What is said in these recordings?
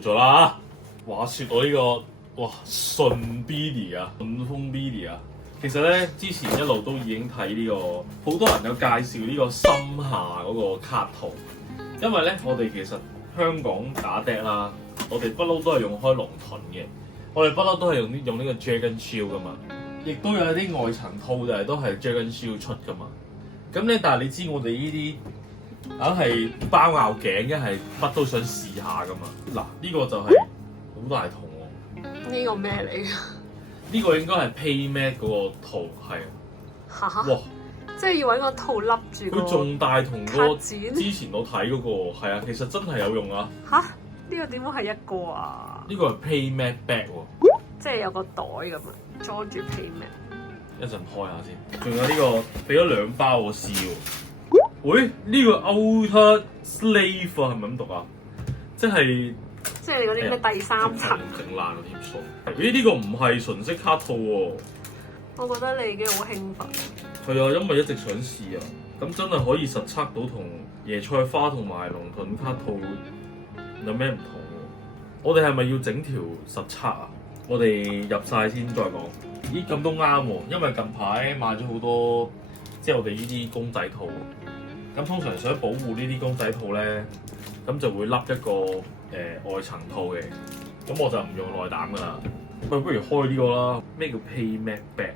到咗啦。話説我呢、個哇順 Billy 啊，順豐 Billy 啊，其實咧之前一路都已經睇呢、個，好多人有介紹呢個深夏嗰個卡套，因為咧我哋其實香港打笛啦，我哋不嬲都係用開龍盾嘅，我哋不嬲都係用呢個 Dragon Shield 噶嘛，亦都有啲外層套就係都係 Dragon Shield 出噶嘛。咁咧，但係你知我哋呢啲硬係包拗頸，一係乜都想試下噶嘛。嗱，呢個就係好大筒喎。呢個咩嚟㗎？呢個應該係 PayMate 嗰個套，係啊。嚇！哇！即係要揾個套笠住個佢仲大同卡嗰展之前我睇嗰個，係啊，其實真係有用啊。嚇！呢個點會係一個啊？呢個係 PayMate Bag 喎。即係有個袋咁啊，裝住 PayMate。一陣開下先。仲有呢個俾咗2包我試喎。喂，呢個 Outer Slave 係咪咁讀啊？即係你嗰啲咩第三層？整爛個貼數。咦？呢個唔係純色卡套喎。我覺得你已經好興奮。係啊，因為一直想試啊。咁真係可以實測到同椰菜花同埋龍盾卡套有咩唔同喎？我哋係咪要整條實測啊？我哋入晒先再講。咦，咁都啱喎，因為近排買咗好多，即係我哋呢啲公仔套。咁通常想保護呢啲公仔套咧，咁就會笠一個外層套嘅。咁我就唔用內膽噶啦。喂，不如開呢個啦。咩叫 PayMate Bag？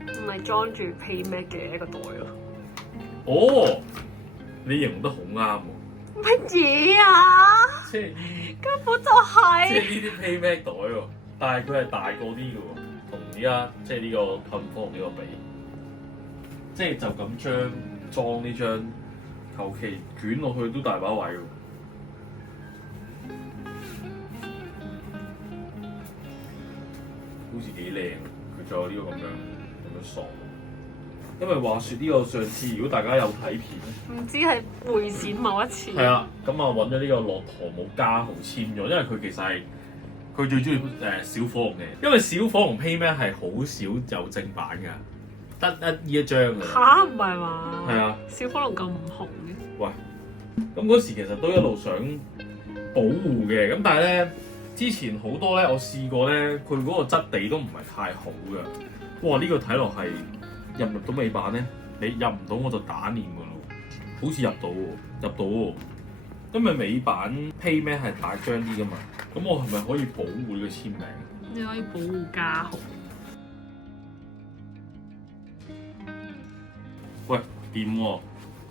唔係裝住 PayMate 嘅一個袋咯。哦，你形容得好啱喎。乜嘢啊？即係根本就係、即係呢啲 PayMate 袋喎，但係佢係大個啲嘅喎，同而家即係呢個 Comfort 呢個比，即係就咁裝呢張，求其捲落去都大把位喎。好似幾靚，佢仲有呢個咁樣索。因為話説呢個上次，如果大家有睇片咧，唔知係會展某一次。係啊，咁啊揾咗呢個駱駝姆嘉豪簽咗，因為佢其實係佢最中意小火龍嘅，因為小火龍 PayMate 係好少有正版㗎，得一張㗎。吓？唔係嘛？係啊，小火龍咁唔紅嘅。喂，咁嗰時其實都一路想保護嘅，咁但係咧之前好多咧，我試過咧，佢嗰個質地都唔係太好㗎。哇！呢個睇落係入唔入到尾版咧？你入唔到我就打臉㗎咯，好似入到喎，入到喎。因為尾版 PayMate 係大張啲㗎嘛，咁我係咪可以保護呢個簽名？你可以保護嘉豪。喂，掂喎，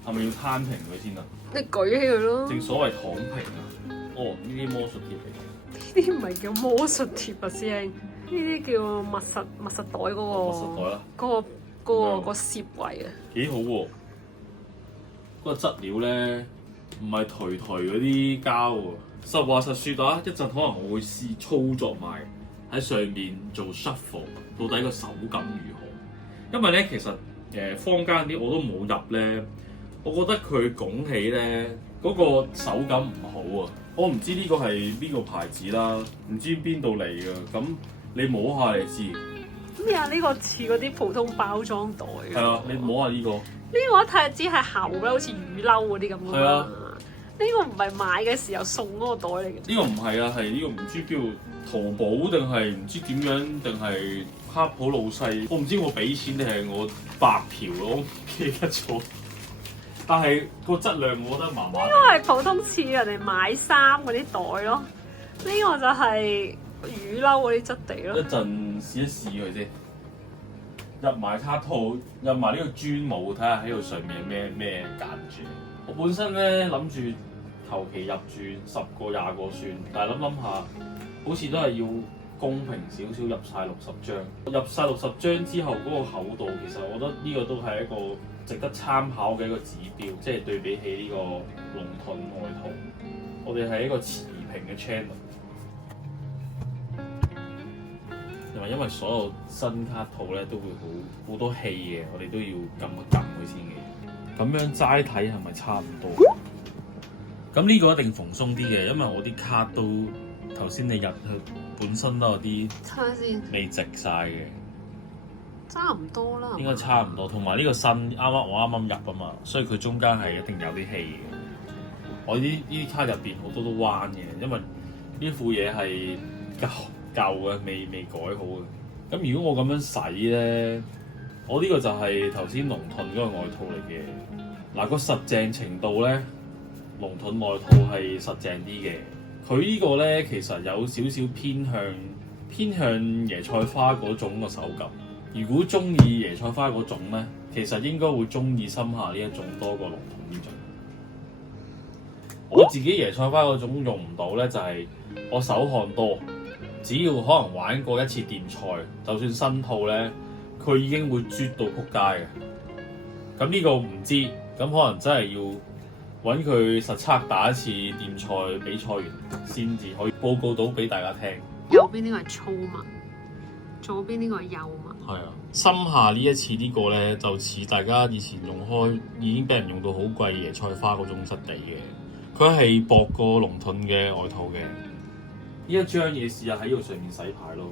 係咪要攤平佢先啊？你舉起佢咯。正所謂躺平啊！哦，呢啲魔術貼嚟。呢啲唔係叫魔術貼啊，師兄，呢啲叫密實袋嗰個。密實袋啦。嗰個攝位啊。幾好喎！嗰個質料咧唔係頹嗰啲膠喎。實話實説啊，一陣可能我會試操作埋喺上面做 shuffle，到底個手感如何？因為咧其實坊間啲我都冇入咧，我覺得佢拱起咧嗰個手感唔好啊！我唔知呢個係邊個牌子啦，唔知邊度嚟㗎。咁你摸下你知。咩啊？呢個似嗰啲普通包裝袋。係啊，你摸下呢個。呢個我一睇就知係厚啦，好似雨褸嗰啲咁㗎嘛。係啊。呢個唔係買嘅時候送嗰個袋嚟嘅。呢個唔係啊，係呢個唔知叫淘寶定係唔知點樣定係卡普老細，我唔知我俾錢定係我白嫖咯，我唔記得咗。但係個質量我覺得麻麻。呢個係普通似人哋買衫嗰啲袋咯，呢個就係雨褸嗰啲質地咯。一陣試一試佢先，入埋卡套，入埋呢個磚帽，睇下喺度上面咩間住。我本身咧諗住求其入住10個20個算，但係諗下，好似都係要公平少少，入晒60張。入晒60張之後嗰個厚度，其實我覺得呢個都係一個值得參考嘅一個指標，即係對比起呢個龍盾外套，我哋係一個持平嘅 channel。因為所有新卡套咧都會好多氣嘅，我哋都要撳一撳佢先嘅。咁樣齋睇係咪差唔多？咁呢個一定蓬鬆啲嘅，因為我啲卡都頭先你入去本身都有啲睇下先，未直晒嘅，差唔多啦。應該差唔多。同埋呢個新我啱啱入啊嘛，所以佢中間係一定有啲氣嘅。我呢啲卡入邊好多都彎嘅，因為呢副嘢係舊嘅，未改好嘅。咁如果我咁樣洗咧，我呢個就係頭先龍盾嗰個外套嚟嘅。嗱，個實淨程度咧，龍盾外套係實淨啲嘅。佢呢個咧其實有少少偏向椰菜花嗰種個手感。如果中意椰菜花嗰種咧，其實應該會中意森下呢一種多過龍盾呢種。我自己椰菜花嗰種用唔到咧，就係我手汗多，只要可能玩過一次電賽，就算新套咧，佢已經會啜到撲街嘅。咁呢個唔知，咁可能真係要揾佢實測打一次電賽比賽完，先至可以報告到俾大家聽。右邊呢個係粗紋，左邊呢個係幼紋。係啊，森下呢一次呢個咧，就似大家以前用開已經俾人用到好貴椰菜花嗰種質地嘅。佢係薄過龍盾嘅外套嘅。呢一張嘢試下喺呢度上面洗牌咯。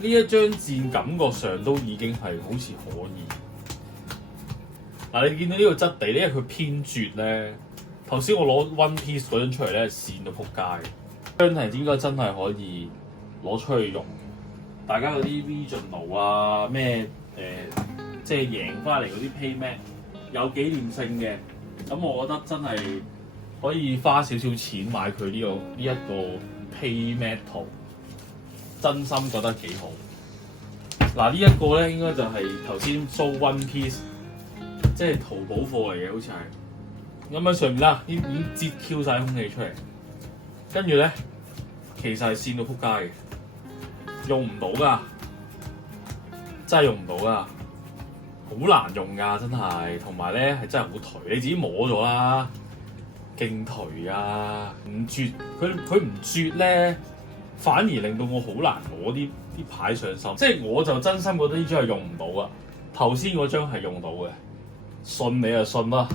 呢一張箭感覺上都已經係好似可以。嗱，你見到呢個質地咧，因為佢偏絕咧。頭先我攞 One Piece 嗰張出嚟咧，跣到撲街。張係應該真係可以攞出去用。大家嗰啲 Regional 啊，咩即係贏翻嚟嗰啲 Paymat 有紀念性嘅，咁我覺得真係可以花少少錢買佢呢一個 Paymat 圖，真心覺得幾好。嗱，呢一個咧應該就係頭先 show One Piece， 即係淘寶貨嚟嘅，好似係。咁喺上面啦，已經擠 Q 晒空氣出嚟，跟住咧其實係跣到撲街嘅，用唔到㗎，真係用唔到㗎。好難用㗎，真係，同埋咧係真係好頹，你自己摸咗啦，勁頹啊！唔絕，佢唔絕咧，反而令到我好難攞啲牌上手。即係我就真心覺得呢張係用唔到啊，頭先嗰張係用到嘅，信你就信啦，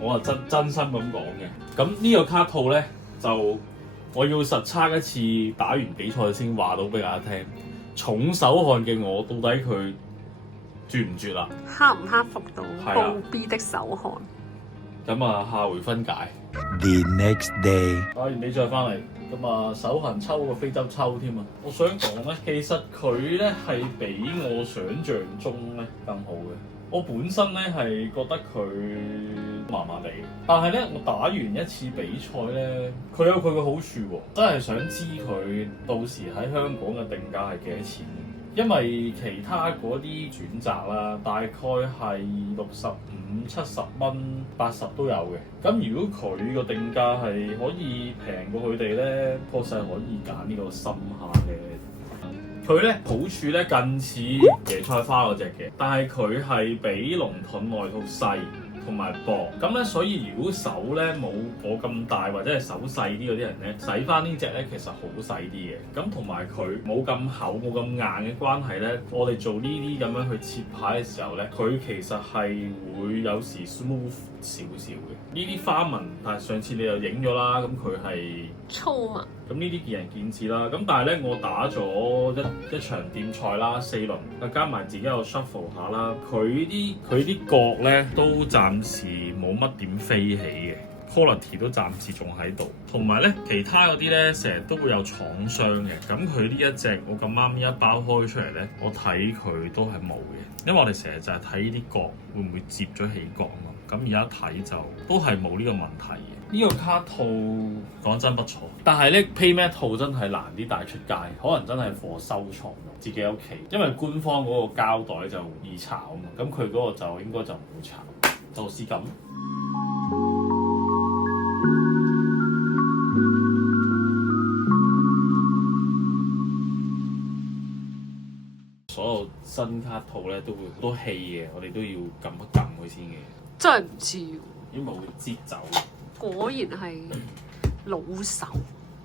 我係真心咁講嘅。咁呢個卡套咧就我要實測一次打完比賽先話到俾大家聽，重手汗嘅我到底佢絕唔絕啦？克唔克服到暴 B 的手汗？咁啊，下回分解。The next day， 打完比賽翻嚟，咁啊手痕抽個非洲抽添啊！我想講咧，其實佢咧係比我想象中咧更好嘅。我本身咧係覺得佢麻麻地，但係咧我打完一次比賽咧，佢有佢嘅好處喎。真係想知佢到時喺香港嘅定價係幾多錢？因為其他嗰啲轉擇啦，大概係65、70蚊、80都有嘅。咁如果佢個定價係可以平過佢哋咧，確實係可以揀呢個森下嘅。佢咧好處咧近似椰菜花嗰隻嘅，但係佢係比龍盾外套細同埋薄。咁咧所以如果手咧冇我咁大或者係手細啲嗰啲人咧，洗翻呢隻咧其實好細啲嘅。咁同埋佢冇咁厚冇咁硬嘅關係咧，我哋做呢啲咁樣去切牌嘅時候咧，佢其實係會有時 smooth 少少嘅。呢啲花紋，但係上次你又影咗啦，咁佢係粗紋。咁呢啲見仁見智啦。咁但係咧，我打咗一場電賽啦，4輪，加埋自己又 shuffle 下啦。佢啲角咧都暫時冇乜點飛起嘅 ，quality 都暫時仲喺度。同埋咧，其他嗰啲咧成日都會有廠商嘅。咁佢呢一隻我咁啱一包開出嚟咧，我睇佢都係冇嘅。因為我哋成日就係睇呢啲角會唔會接咗起角嘛。咁而家睇就都係冇呢個問題嘅。呢個卡套講真不錯，但係咧 Paymat 套真係難啲帶出街，可能真係貨收藏自己屋企，因為官方嗰個膠袋就易炒啊嘛，咁佢嗰個就應該就唔會炒，就是咁。所有新卡套咧都會好多氣嘅，我哋都要撳一撳佢先嘅。真係唔知喎，因為會擠走。果然係老手。